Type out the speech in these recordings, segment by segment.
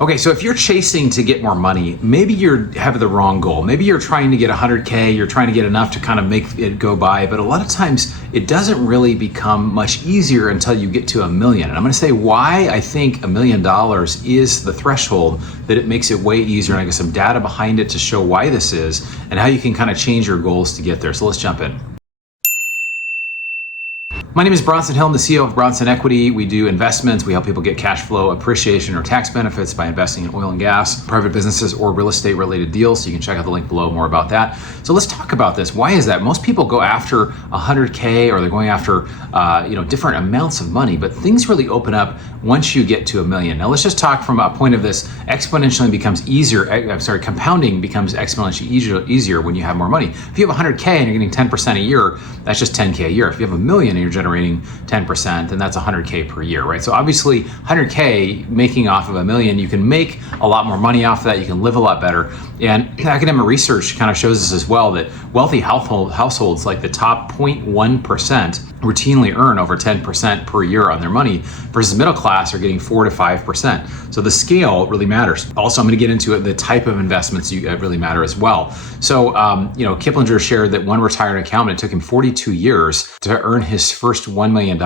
Okay, so if you're chasing to get more money, maybe you have the wrong goal. Maybe you're trying to get 100K, you're trying to get enough to kind of make it go by, but a lot of times it doesn't really become much easier until you get to $1 million. And I'm gonna say why I think $1 million is the threshold that it makes it way easier. And I got some data behind it to show why this is and how you can kind of change your goals to get there. So let's jump in. My name is Bronson Hill. I'm the CEO of Bronson Equity. We do investments. We help people get cash flow appreciation or tax benefits by investing in oil and gas, private businesses, or real estate related deals. So you can check out the link below more about that. So let's talk about this. Why is that? Most people go after 100K or they're going after different amounts of money, but things really open up once you get to $1 million. Now let's just talk from a point of this exponentially becomes easier. Compounding becomes exponentially easier when you have more money. If you have 100K and you're getting 10% a year, that's just 10K a year. If you have $1 million and you're generating 10%, then that's 100K per year, right? So obviously 100K making off of $1 million, you can make a lot more money off of that. You can live a lot better. And academic research kind of shows us as well that wealthy households, like the top 0.1%, routinely earn over 10% per year on their money, versus middle class are getting 4 to 5%. So the scale really matters. Also, I'm going to get into it, the type of investments really matter as well. So, Kiplinger shared that one retired accountant, it took him 42 years to earn his first $1 million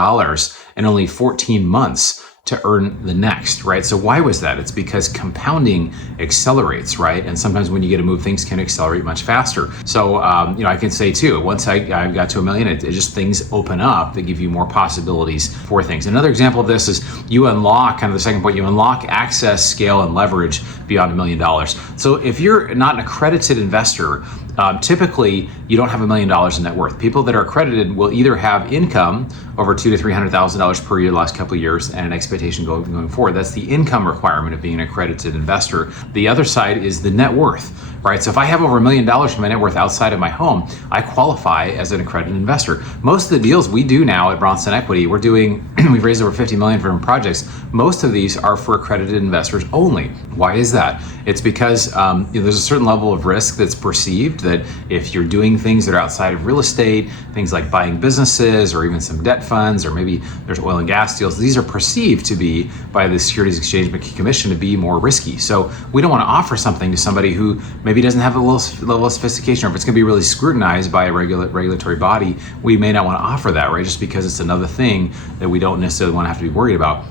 and only 14 months to earn the next, right? So why was that? It's because compounding accelerates, right? And sometimes when you get to move, things can accelerate much faster. So, I can say too, once I got to $1 million, it just things open up that give you more possibilities for things. Another example of this is you unlock, kind of the second point, you unlock access, scale, and leverage beyond $1 million. So if you're not an accredited investor, typically you don't have $1 million in net worth. People that are accredited will either have income over $200,000 to $300,000 per year the last couple of years and an expectation going forward. That's the income requirement of being an accredited investor. The other side is the net worth, right? So if I have over $1 million for my net worth outside of my home, I qualify as an accredited investor. Most of the deals we do now at Bronson Equity, we've raised over $50 million from projects. Most of these are for accredited investors only. Why is that? It's because there's a certain level of risk that's perceived that if you're doing things that are outside of real estate, things like buying businesses or even some debt funds, or maybe there's oil and gas deals, these are perceived to be by the Securities Exchange Commission to be more risky. So we don't want to offer something to somebody who maybe doesn't have a level of sophistication, or if it's going to be really scrutinized by a regulatory body, we may not want to offer that, right? Just because it's another thing that we don't necessarily want to have to be worried about.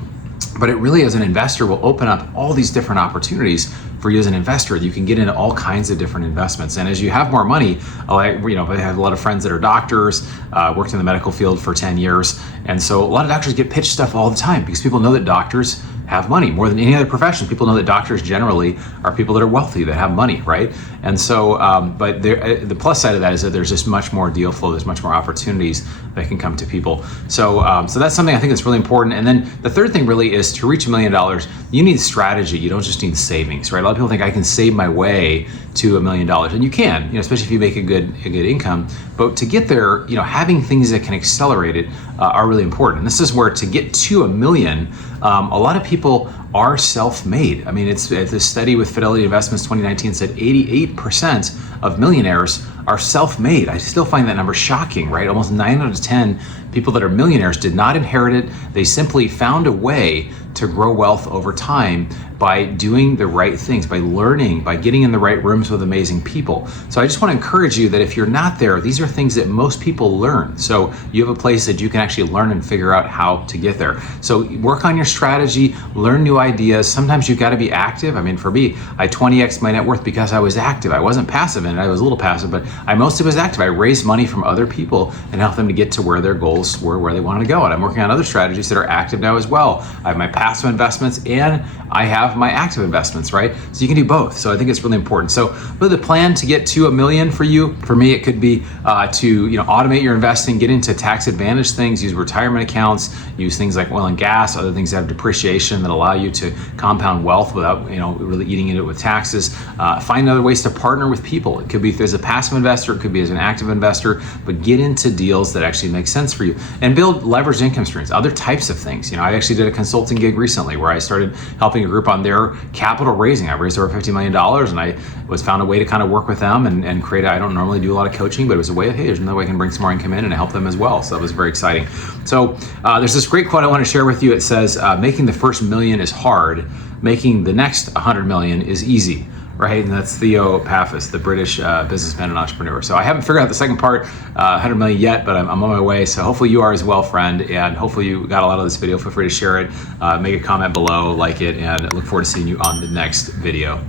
But it really, as an investor, will open up all these different opportunities for you as an investor. You can get into all kinds of different investments. And as you have more money, I have a lot of friends that are doctors, worked in the medical field for 10 years. And so a lot of doctors get pitched stuff all the time because people know that doctors have money more than any other profession. People know that doctors generally are people that are wealthy, that have money, right? And so, but the plus side of that is that there's just much more deal flow. There's much more opportunities that can come to people. So that's something I think that's really important. And then the third thing really is to reach $1 million, you need strategy. You don't just need savings, right? A lot of people think I can save my way to $1 million, and you can, especially if you make a good income. But to get there, having things that can accelerate it are really important. And this is where to get to $1 million, a lot of people are self-made. I mean, it's a study with Fidelity Investments 2019 said 88% of millionaires are self-made. I still find that number shocking, right? Almost 9 out of 10 people that are millionaires did not inherit it. They simply found a way to grow wealth over time by doing the right things, by learning, by getting in the right rooms with amazing people. So I just want to encourage you that if you're not there, these are things that most people learn. So you have a place that you can actually learn and figure out how to get there. So work on your strategy, learn new ideas. Sometimes you've got to be active. I mean, for me, I 20x'd my net worth because I was active. I wasn't passive, and I was a little passive, but I mostly was active. I raised money from other people and helped them to get to where their goals were, where they wanted to go. And I'm working on other strategies that are active now as well. I have my passive investments and I have my active investments, right? So you can do both. So I think it's really important. So really the plan to get to $1 million for you, for me, it could be to automate your investing, get into tax advantage things, use retirement accounts, use things like oil and gas, other things that have depreciation that allow you to compound wealth without really eating into it with taxes. Find other ways to partner with people. It could be as a passive investor, it could be as an active investor, but get into deals that actually make sense for you and build leveraged income streams, other types of things. I actually did a consulting gig recently where I started helping a group on their capital raising. I raised over $50 million and I found a way to kind of work with them and create, I don't normally do a lot of coaching, but it was a way of, hey, there's another way I can bring some more income in and help them as well. So that was very exciting. So there's this great quote I want to share with you. It says, making the first million is hard, making the next 100 million is easy, right? And that's Theo Pappas, the British businessman and entrepreneur. So I haven't figured out the second part, 100 million yet, but I'm on my way. So hopefully you are as well, friend. And hopefully you got a lot of this video. Feel free to share it, make a comment below, like it, and I look forward to seeing you on the next video.